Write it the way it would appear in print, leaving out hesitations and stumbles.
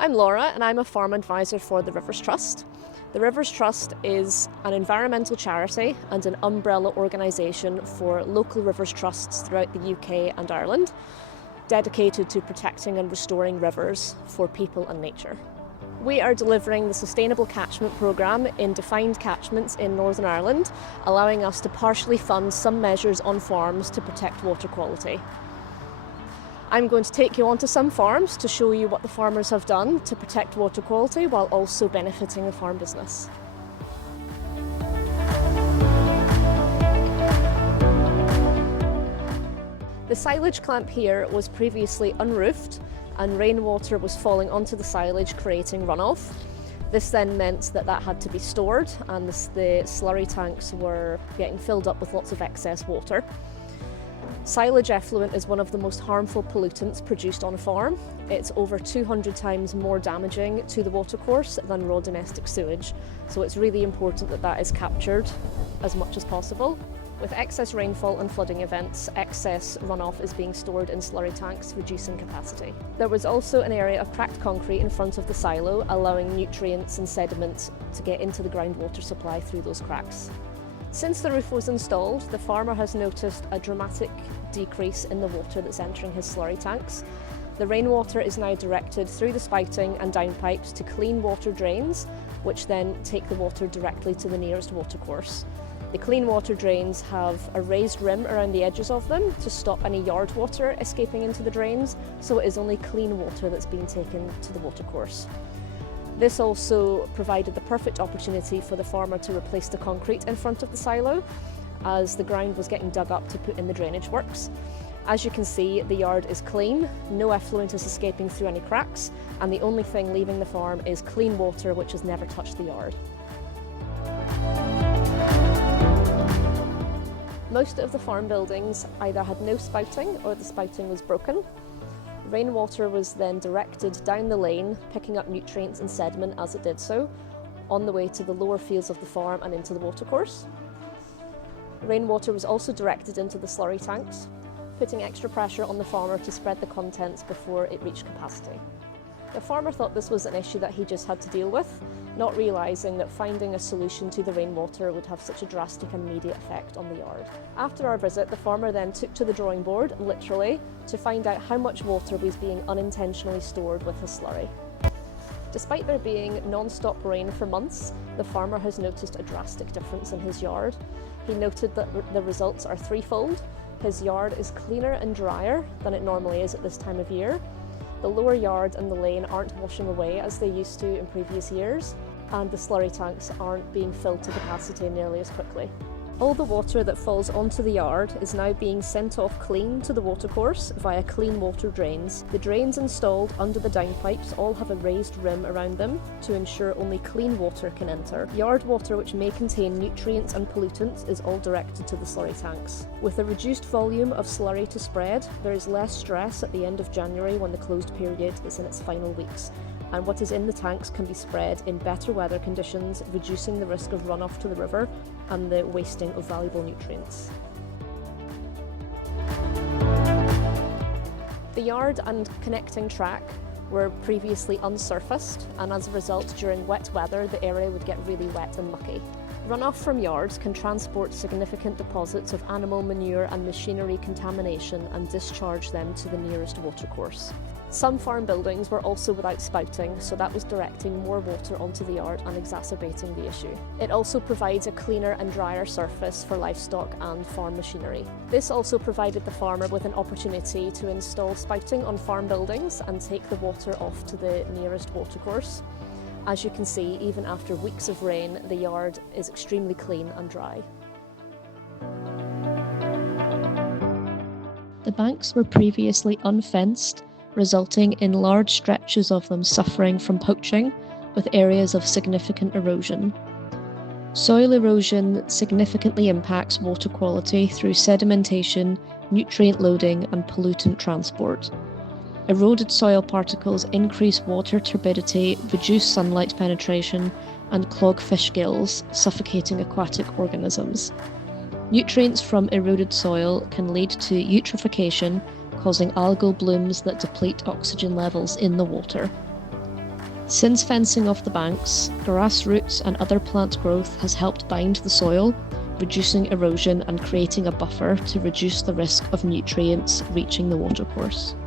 I'm Laura and I'm a farm advisor for the Rivers Trust. The Rivers Trust is an environmental charity and an umbrella organisation for local rivers trusts throughout the UK and Ireland, dedicated to protecting and restoring rivers for people and nature. We are delivering the Sustainable Catchment Programme in defined catchments in Northern Ireland, allowing us to partially fund some measures on farms to protect water quality. I'm going to take you onto some farms to show you what the farmers have done to protect water quality while also benefiting the farm business. The silage clamp here was previously unroofed and rainwater was falling onto the silage, creating runoff. This then meant that had to be stored and the slurry tanks were getting filled up with lots of excess water. Silage effluent is one of the most harmful pollutants produced on a farm. It's over 200 times more damaging to the watercourse than raw domestic sewage, so it's really important that is captured as much as possible. With excess rainfall and flooding events, excess runoff is being stored in slurry tanks, reducing capacity. There was also an area of cracked concrete in front of the silo, allowing nutrients and sediment to get into the groundwater supply through those cracks. Since the roof was installed, the farmer has noticed a dramatic decrease in the water that's entering his slurry tanks. The rainwater is now directed through the spouting and downpipes to clean water drains, which then take the water directly to the nearest watercourse. The clean water drains have a raised rim around the edges of them to stop any yard water escaping into the drains, so it is only clean water that's being taken to the watercourse. This also provided the perfect opportunity for the farmer to replace the concrete in front of the silo, as the ground was getting dug up to put in the drainage works. As you can see, the yard is clean, no effluent is escaping through any cracks, and the only thing leaving the farm is clean water which has never touched the yard. Most of the farm buildings either had no spouting or the spouting was broken. Rainwater was then directed down the lane, picking up nutrients and sediment as it did so, on the way to the lower fields of the farm and into the watercourse. Rainwater was also directed into the slurry tanks, putting extra pressure on the farmer to spread the contents before it reached capacity. The farmer thought this was an issue that he just had to deal with, not realising that finding a solution to the rainwater would have such a drastic and immediate effect on the yard. After our visit, the farmer then took to the drawing board, literally, to find out how much water was being unintentionally stored with his slurry. Despite there being non-stop rain for months, the farmer has noticed a drastic difference in his yard. He noted that the results are threefold. His yard is cleaner and drier than it normally is at this time of year. The lower yard and the lane aren't washing away as they used to in previous years, and the slurry tanks aren't being filled to capacity nearly as quickly. All the water that falls onto the yard is now being sent off clean to the watercourse via clean water drains. The drains installed under the downpipes all have a raised rim around them to ensure only clean water can enter. Yard water which may contain nutrients and pollutants is all directed to the slurry tanks. With a reduced volume of slurry to spread, there is less stress at the end of January when the closed period is in its final weeks, and what is in the tanks can be spread in better weather conditions, reducing the risk of runoff to the river and the wasting of valuable nutrients. The yard and connecting track were previously unsurfaced, and as a result, during wet weather, the area would get really wet and mucky. Runoff from yards can transport significant deposits of animal manure and machinery contamination and discharge them to the nearest watercourse. Some farm buildings were also without spouting, so that was directing more water onto the yard and exacerbating the issue. It also provides a cleaner and drier surface for livestock and farm machinery. This also provided the farmer with an opportunity to install spouting on farm buildings and take the water off to the nearest watercourse. As you can see, even after weeks of rain, the yard is extremely clean and dry. The banks were previously unfenced, resulting in large stretches of them suffering from poaching, with areas of significant erosion. Soil erosion significantly impacts water quality through sedimentation, nutrient loading, and pollutant transport. Eroded soil particles increase water turbidity, reduce sunlight penetration, and clog fish gills, suffocating aquatic organisms. Nutrients from eroded soil can lead to eutrophication, causing algal blooms that deplete oxygen levels in the water. Since fencing off the banks, grass roots and other plant growth has helped bind the soil, reducing erosion and creating a buffer to reduce the risk of nutrients reaching the watercourse.